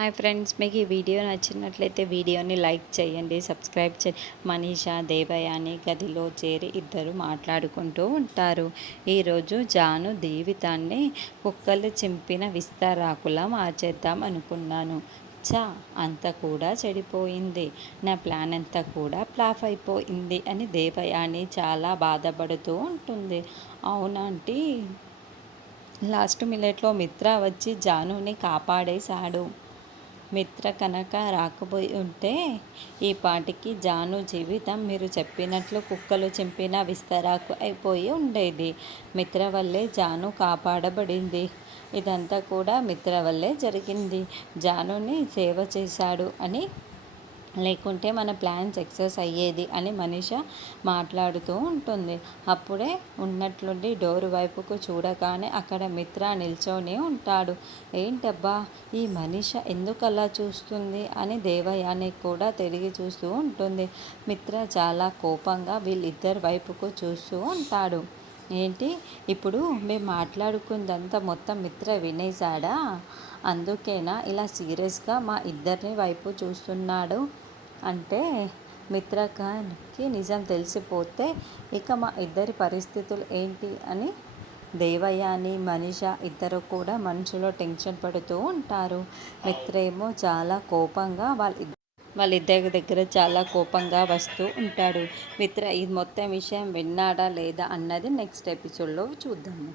Hi friends, మీకు ఈ video నచ్చినట్లయితే వీడియోని లైక్ చేయండి, సబ్స్క్రైబ్ చేయండి. మనీషా దేవయాని గదిలో చేరి ఇద్దరు మాట్లాడుకుంటూ ఉంటారు. ఈరోజు జాను జీవితాన్ని కుక్కలు చింపిన విస్తరాకులా మార్చేద్దాం అనుకున్నాను. అంతా కూడా చెడిపోయింది. నా ప్లాన్ అంతా కూడా ఫ్లాప్ అయిపోయింది అని దేవయాని చాలా బాధపడుతూ ఉంటుంది. అవునంటీ, లాస్ట్ మినిట్లో మిత్ర వచ్చి జానుని కాపాడేశాడు. మిత్ర కనుక రాకపోయి ఉంటే ఈ పాటికి జాను జీవితం మీరు చెప్పినట్లు కుక్కలు చింపిన విస్తరాకు అయిపోయి ఉండేది. మిత్ర వల్లే జాను కాపాడబడింది. ఇదంతా కూడా మిత్ర వల్లే జరిగింది. జానుని సేవ చేశాడు అని, లేకుంటే మన ప్లాన్ సక్సెస్ అయ్యేది అని మనీష మాట్లాడుతూ ఉంటుంది. అప్పుడే ఉన్నట్లుండి డోరు వైపుకు చూడగానే అక్కడ మిత్ర నిల్చొని ఉంటాడు. ఏంటబ్బా, ఈ మనీష ఎందుకు అలా చూస్తుంది అని దేవయాని కూడా తిరిగి చూస్తూ ఉంటుంది. మిత్ర చాలా కోపంగా వీళ్ళిద్దరి వైపుకు చూస్తూ ఉంటాడు. ఏంటి, ఇప్పుడు మేము మాట్లాడుకుందంతా మొత్తం మిత్ర వినేశాడా? అందుకేనా ఇలా సీరియస్గా మా ఇద్దరిని వైపు చూస్తున్నాడు? అంటే మిత్రకానికి నిజం తెలిసిపోతే ఇక మా ఇద్దరి పరిస్థితులు ఏంటి అని దేవయాని మనీష ఇద్దరు కూడా మనసులో టెన్షన్ పడుతూ ఉంటారు. మిత్ర ఏమో చాలా కోపంగా వాళ్ళిద్దరి దగ్గర చాలా కోపంగా వస్తూ ఉంటాడు. మిత్ర ఈ మొత్తం విషయం విన్నాడా లేదా అన్నది నెక్స్ట్ ఎపిసోడ్లో చూద్దాము.